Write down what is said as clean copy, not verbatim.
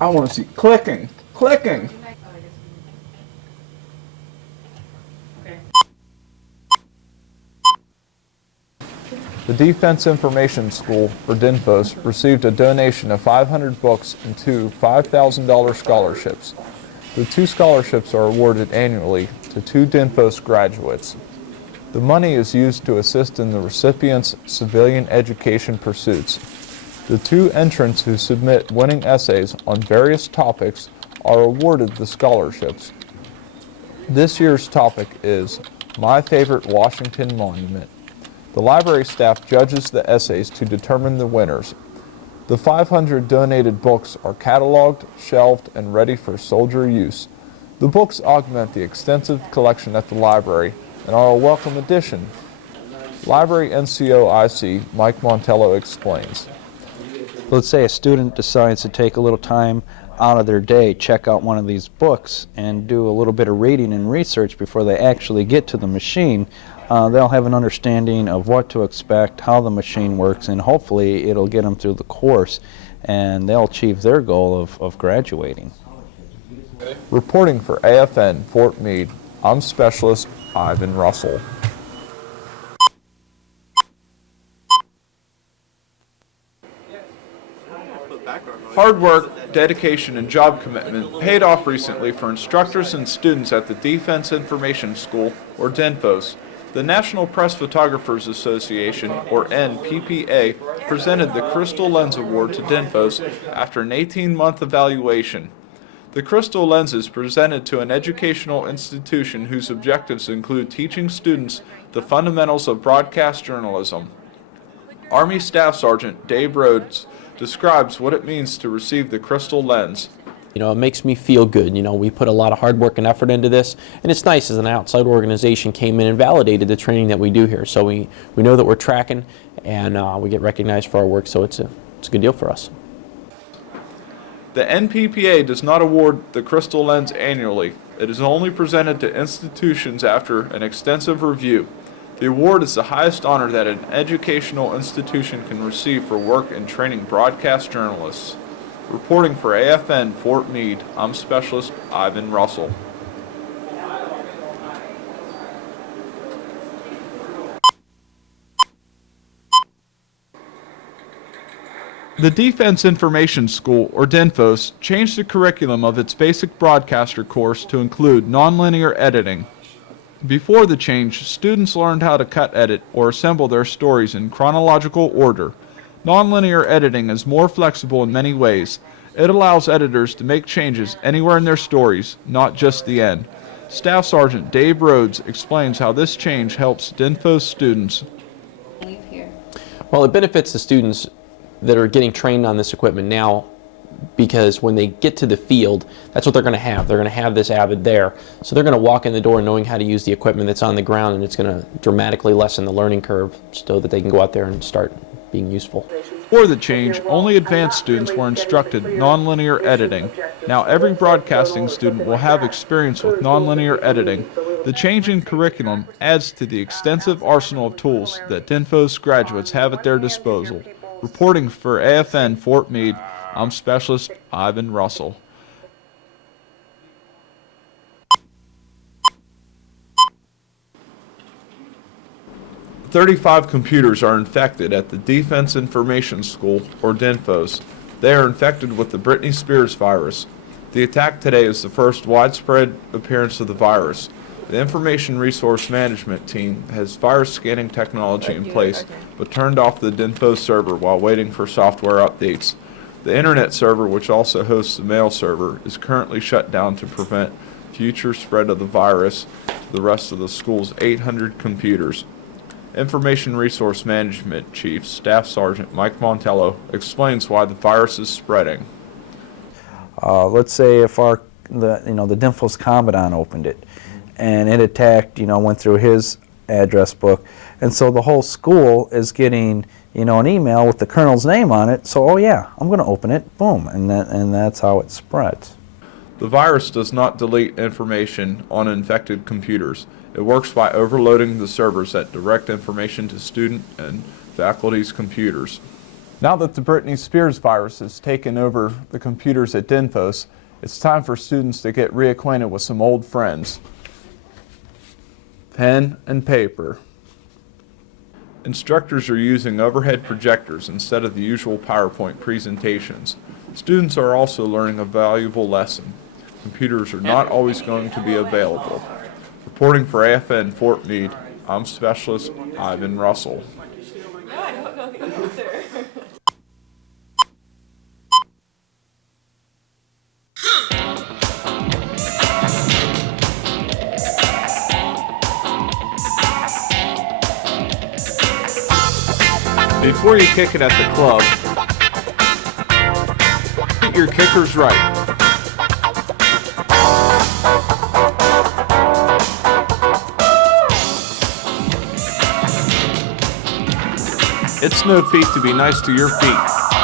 I want to see clicking, clicking. The Defense Information School, or DINFOS, received a donation of 500 books and two $5,000 scholarships. The two scholarships are awarded annually to two DINFOS graduates. The money is used to assist in the recipient's civilian education pursuits. The two entrants who submit winning essays on various topics are awarded the scholarships. This year's topic is My Favorite Washington Monument. The library staff judges the essays to determine the winners. The 500 donated books are cataloged, shelved, and ready for soldier use. The books augment the extensive collection at the library and are a welcome addition. Library NCOIC Mike Montello explains. Let's say a student decides to take a little time out of their day, check out one of these books, and do a little bit of reading and research before they actually get to the machine. They'll have an understanding of what to expect, how the machine works, and hopefully it'll get them through the course and they'll achieve their goal of graduating. Reporting for AFN Fort Meade, I'm Specialist Ivan Russell. Hard work, dedication, and job commitment paid off recently for instructors and students at the Defense Information School, or DINFOS. The National Press Photographers Association, or NPPA, presented the Crystal Lens Award to DINFOS after an 18-month evaluation. The Crystal Lens is presented to an educational institution whose objectives include teaching students the fundamentals of broadcast journalism. Army Staff Sergeant Dave Rhodes describes what it means to receive the Crystal Lens. You know, it makes me feel good. You know, we put a lot of hard work and effort into this, and it's nice as an outside organization came in and validated the training that we do here. So we know that we're tracking, and we get recognized for our work, so it's a good deal for us. The NPPA does not award the Crystal Lens annually. It is only presented to institutions after an extensive review. The award is the highest honor that an educational institution can receive for work in training broadcast journalists. Reporting for AFN Fort Meade, I'm Specialist Ivan Russell. The Defense Information School, or DINFOS, changed the curriculum of its basic broadcaster course to include nonlinear editing. Before the change, students learned how to cut, edit, or assemble their stories in chronological order. Nonlinear editing is more flexible in many ways. It allows editors to make changes anywhere in their stories, not just the end. Staff Sergeant Dave Rhodes explains how this change helps DINFOS students. Well, it benefits the students that are getting trained on this equipment now, because when they get to the field, that's what they're going to have. They're going to have this Avid there. So they're going to walk in the door knowing how to use the equipment that's on the ground, and it's going to dramatically lessen the learning curve so that they can go out there and start being useful. Before the change, only advanced students were instructed nonlinear editing. Now every broadcasting student will have experience with nonlinear editing. The change in curriculum adds to the extensive arsenal of tools that DINFOS graduates have at their disposal. Reporting for AFN Fort Meade, I'm Specialist Ivan Russell. "35 computers are infected at the Defense Information School, or DINFOS. They are infected with the Britney Spears virus. The attack today is the first widespread appearance of the virus. The Information Resource Management team has virus scanning technology in place, but turned off the DINFOS server while waiting for software updates. The internet server, which also hosts the mail server, is currently shut down to prevent future spread of the virus to the rest of the school's 800 computers. Information Resource Management Chief Staff Sergeant Mike Montello explains why the virus is spreading. Let's say if the DINFOS Commandant opened it, and it attacked, went through his address book, and so the whole school is getting, an email with the colonel's name on it. So, oh yeah, I'm going to open it. Boom, and that's how it spreads. The virus does not delete information on infected computers. It works by overloading the servers that direct information to student and faculty's computers. Now that the Britney Spears virus has taken over the computers at DINFOS, it's time for students to get reacquainted with some old friends. Pen and paper. Instructors are using overhead projectors instead of the usual PowerPoint presentations. Students are also learning a valuable lesson. Computers are not always going to be available. Reporting for AFN Fort Meade, I'm Specialist Ivan Russell. No, I don't know the answer. Before you kick it at the club, get your kickers right. It's no feat to be nice to your feet.